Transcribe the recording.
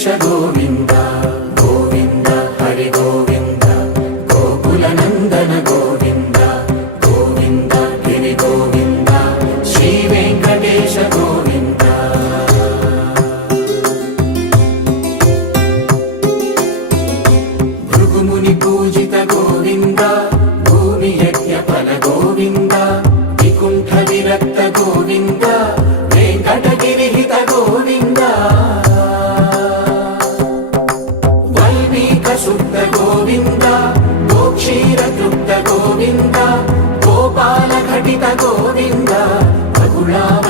वेङ्कटेश गोविन्द गोविन्द हरि गोविन्द गोकुलनन्दन गोविन्द गोविन्द गिरि गोविन्द श्री वेङ्कटेश गोविन्द भृगुमुनि पूजित गोविन्द भूमि यज्ञफल गोविन्द विकुण्ठ विरक्त गोविन्द वेङ्कटगिरिहित गोविन्द वल्मीकसुप्त गोविन्द गोक्षीरतृप्त गोविन्द गोपालघटित गोविन्द बकुलाव